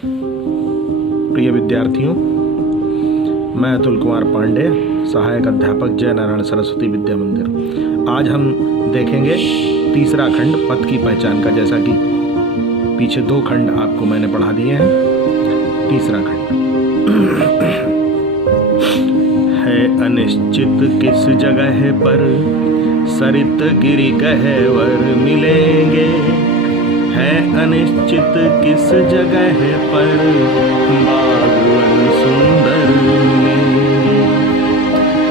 प्रिय विद्यार्थियों, मैं अतुल कुमार पांडे, सहायक अध्यापक जय नारायण सरस्वती विद्या मंदिर। आज हम देखेंगे तीसरा खंड पथ की पहचान का। जैसा कि पीछे 2 खंड आपको मैंने पढ़ा दिए हैं, तीसरा खंड है अनिश्चित किस जगह पर सरित गिरि गहवर मिलेंगे। है अनिश्चित किस जगह पर बागवन सुंदर मिलेंगे।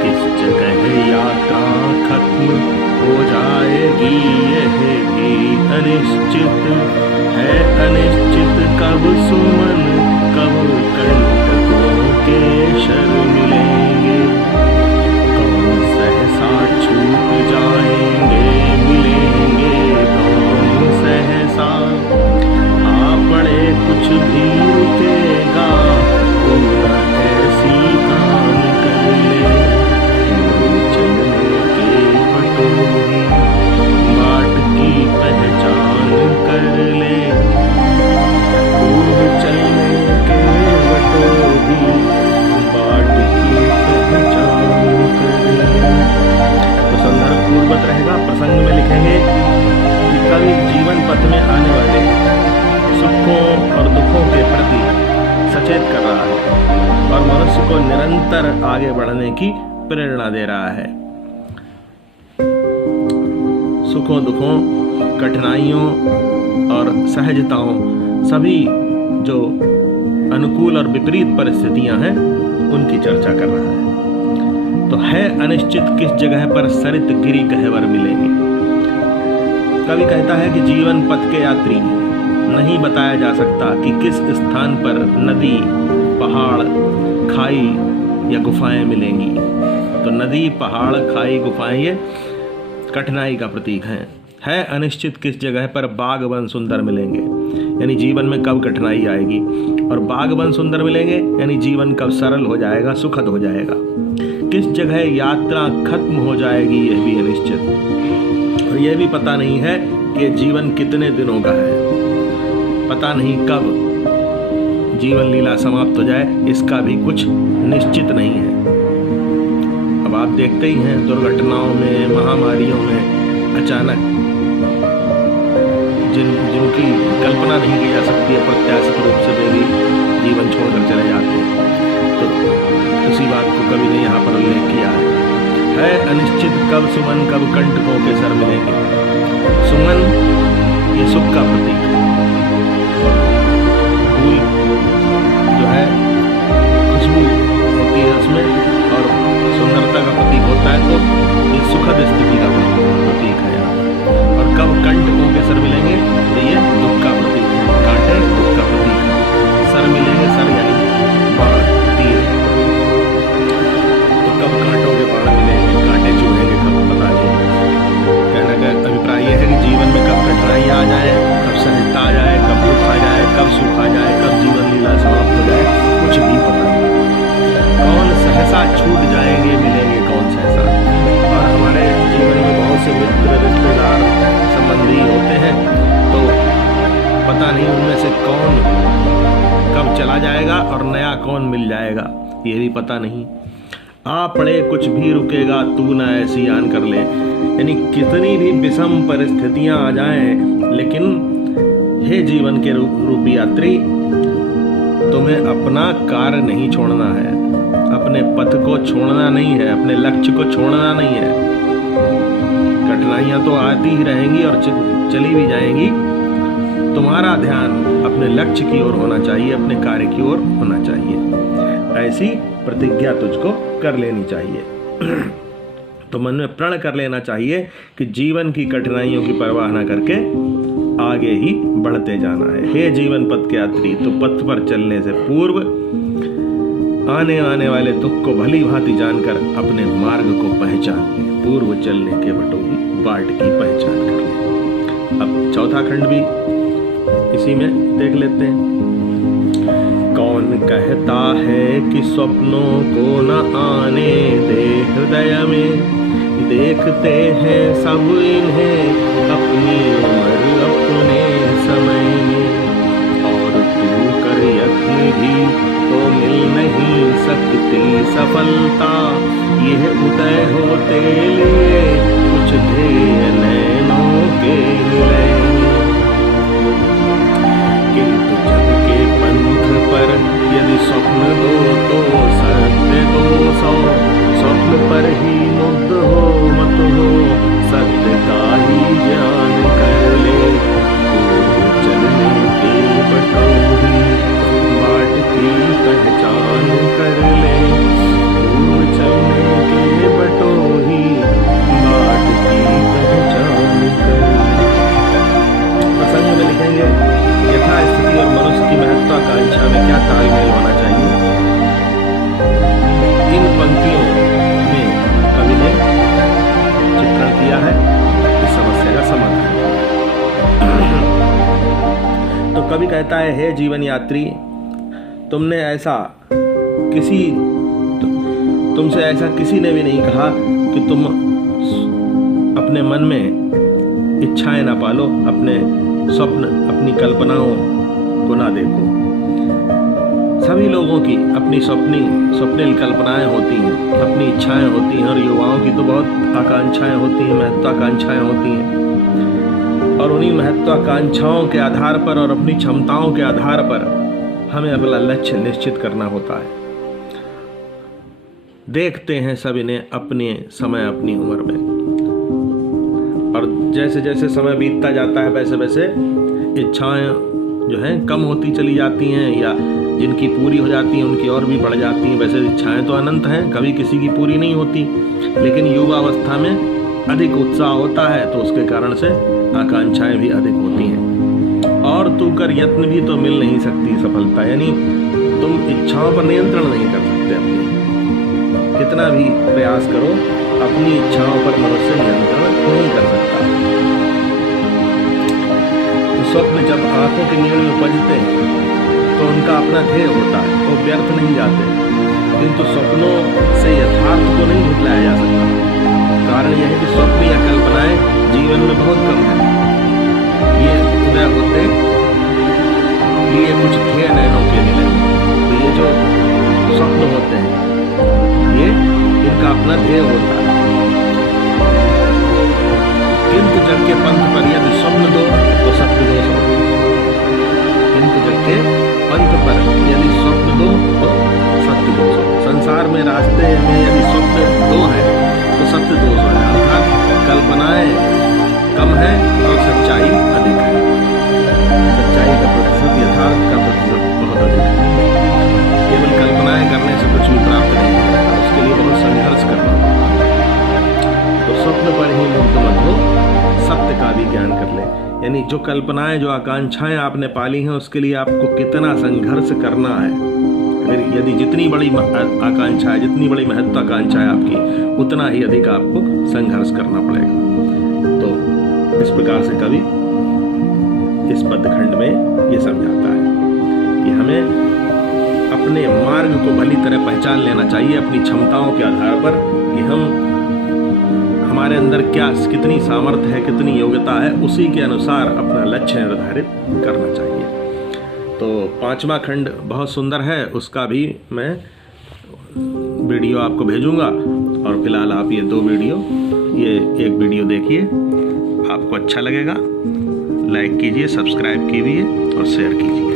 किस जगह यात्रा खत्म हो जाएगी यह भी अनिश्चित है। अनिश्चित कब सुमन कब कंटकों के शर मिलेंगे। कौन सहसा छूट जाएंगे मिलेंगे कौन सहसा। आ पड़े कुछ भी रुकेगा पूरा ऐसी कान कर ले। चलने के बटोही बाट की पहचान कर ले। चलने के बटोही बाट की पहचान कर ले। तो संदर्भ पूर्ववत रहेगा। प्रसंग में लिखेंगे कि कवि जीवन पथ में आने वाले सुखों और दुखों के प्रति सचेत कर रहा है और मनुष्य को निरंतर आगे बढ़ने की प्रेरणा दे रहा है। सुखों दुखों, कठिनाइयों और सहजताओं, सभी जो अनुकूल और विपरीत परिस्थितियां हैं उनकी चर्चा कर रहा है। तो है अनिश्चित किस जगह पर सरित गिरि गहवर मिलेंगे। कवि कहता है कि जीवन पथ के यात्री नहीं बताया जा सकता कि किस स्थान पर नदी, पहाड़, खाई या गुफाएं मिलेंगी। तो नदी, पहाड़, खाई, गुफाएं ये कठिनाई का प्रतीक हैं। है अनिश्चित किस जगह पर बाग वन सुंदर मिलेंगे, यानी जीवन में कब कठिनाई आएगी। और बाग वन सुंदर मिलेंगे यानी जीवन कब सरल हो जाएगा, सुखद हो जाएगा। किस जगह यात्रा खत्म हो जाएगी यह भी अनिश्चित। और यह भी पता नहीं है कि जीवन कितने दिनों का है। पता नहीं कब जीवन लीला समाप्त हो जाए, इसका भी कुछ निश्चित नहीं है। अब आप देखते ही हैं दुर्घटनाओं में, महामारियों में अचानक जिनकी कल्पना नहीं की जा सकती है, प्रत्याशित रूप से वे भी जीवन छोड़कर चले जाते हैं। तो उसी बात को कवि ने यहाँ पर उल्लेख किया है अनिश्चित कब सुमन कब कंटकों के सर मिलेंगे। सुमन ये सुख का प्रतीक है। फूल जो है खुशबू होती है उसमें और सुंदरता का प्रतीक होता है, तो ये सुखद स्थिति का प्रतीक है यहाँ। और कब कंटकों के सर मिलेंगे तो ये दुख का प्रतीक है। कांटे दुख का प्रतीक है। सर मिलेंगे, सर यानी बाण, तीर। तो कब कांटों के बाण मिलेंगे, कांटे चुभेंगे कब, पता नहीं। कहने का अभिप्राय यह है कि जीवन में कब कठिनाई आ जाए, कब सहजता आ जाए, कब दुख आ जाए, कब सुख आ जाए, कब जीवन लीला समाप्त हो जाए, कुछ भी पता नहीं। कौन सहसा छूट जाएंगे मिलेंगे कौन सहसा। और हमारे जीवन में बहुत से मित्र, रिश्तेदार, संबंधी होते हैं, तो पता नहीं उनमें से कौन कब चला जाएगा और नया कौन मिल जाएगा, ये भी पता नहीं। आ पड़े कुछ भी रुकेगा तू ना ऐसी आन कर ले। यानी कितनी भी विषम परिस्थितियां आ जाएं, लेकिन हे जीवन के रूपी यात्री, तुम्हें अपना कार्य नहीं छोड़ना है, अपने पथ को छोड़ना नहीं है, अपने लक्ष्य को छोड़ना नहीं है। कठिनाइयां तो आती ही रहेंगी और चली भी जाएंगी। तुम्हारा ध्यान अपने लक्ष्य की ओर होना चाहिए, अपने कार्य की ओर होना चाहिए। ऐसी प्रतिज्ञा तुझको कर लेनी चाहिए। तो मन में प्रण कर लेना चाहिए कि जीवन की कठिनाइयों की परवाह न करके आगे ही बढ़ते जाना है। हे जीवन पथ के यात्री, तो पथ पर चलने से पूर्व आने वाले दुख को भली भांति जानकर अपने मार्ग को पहचान ले। पूर्व चलने के बटोही बाट की पहचान कर ले। अब चौथा खंड भी इसी में देख लेते हैं। कौन कहता है कि स्वप्नों को न आने दे हृदय में। देखते हैं सब इन्हें अपनी उम्र अपने समय में। और तू कर स्वप्न दो तो सत्य दो सौ, स्वप्न पर ही मुग्ध हो मत हो, सत्य का ही ज्ञान कर ले। चलने के बटोही बाट की पहचान कर ले, चलने के बटोही बाट की पहचान कर ले। प्रसंग में लिखेंगे यथा स्थिति और मनुष्य की महत्वाकांक्षा में क्या तालमेल होना चाहिए। इन पंक्तियों में कवि ने चित्रण किया है इस समस्या का समाधान। तो कवि कहता है, हे जीवन यात्री, तुमसे ऐसा किसी ने भी नहीं कहा कि तुम अपने मन में इच्छाएं ना पालो, अपने स्वप्न अपनी कल्पनाओं को ना देखो। सभी लोगों की अपनी स्वप्निल कल्पनाएं होती हैं, अपनी इच्छाएं होती हैं, और युवाओं की तो बहुत आकांक्षाएं होती हैं, महत्वाकांक्षाएं होती हैं। और उन्हीं महत्वाकांक्षाओं के आधार पर और अपनी क्षमताओं के आधार पर हमें अपना लक्ष्य निश्चित करना होता है। देखते हैं सब इन्हें अपने समय अपनी उम्र में, और जैसे जैसे समय बीतता जाता है वैसे वैसे इच्छाएं जो हैं कम होती चली जाती हैं, या जिनकी पूरी हो जाती हैं उनकी और भी बढ़ जाती हैं। वैसे इच्छाएं तो अनंत हैं, कभी किसी की पूरी नहीं होती, लेकिन युवावस्था में अधिक उत्साह होता है तो उसके कारण से आकांक्षाएं भी अधिक होती हैं। और तू कर यत्न भी तो मिल नहीं सकती सफलता, यानी तुम इच्छाओं पर नियंत्रण नहीं कर सकते अपनी, कितना भी प्रयास करो अपनी इच्छाओं पर मनुष्य नियंत्रण नहीं कर सकता। तो स्वप्न जब आंखों के नीड़ में उपजते हैं तो उनका अपना ध्येय होता है, वो व्यर्थ नहीं जाते, किंतु स्वप्नों से यथार्थ को नहीं झुटलाया जा सकता। कारण यह है कि स्वप्न या कल्पनाएं जीवन में बहुत कम है। ये उदय होते लिए कुछ ध्येय नयनों के मिले, तो ये जो स्वप्न होते हैं ये इनका अपना ध्येय होता है। किंतु जग के पंथ पर यदि स्वप्न दो तो सत्य दो सौ, किंतु जग के पंथ पर यदि स्वप्न दो तो सत्य दो सौ। संसार में रास्ते में यदि स्वप्न दो है तो सत्य दो सौ है, अर्थात कल्पनाएं कम है और सच्चाई अधिक है। सच्चाई का प्रतिशत यथार्थ का प्रतिशत बहुत अधिक है। केवल कल्पनाएं करने से कुछ भी प्राप्त नहीं होता, उसके लिए बहुत संघर्ष करना होता। तो स्वप्न पर ही मुक्त मत हो, सत्य का भी ज्ञान कर ले। यानी जो कल्पनाएं जो आकांक्षाएं आपने पाली हैं उसके लिए आपको कितना संघर्ष करना है। अगर यदि जितनी बड़ी आकांक्षा है, जितनी बड़ी महत्वाकांक्षा है आपकी, उतना ही अधिक आपको संघर्ष करना पड़ेगा। तो इस प्रकार से कवि इस पदखंड में ये समझाता है कि हमें अपने मार्ग को भली तरह पहचान लेना चाहिए अपनी क्षमताओं के आधार पर, कि हम हमारे अंदर कितनी सामर्थ्य है, कितनी योग्यता है, उसी के अनुसार अपना लक्ष्य निर्धारित करना चाहिए। तो 5वां खंड बहुत सुंदर है, उसका भी मैं वीडियो आपको भेजूंगा। और फिलहाल आप ये एक वीडियो देखिए, आपको अच्छा लगेगा। लाइक कीजिए, सब्सक्राइब कीजिए और शेयर कीजिए।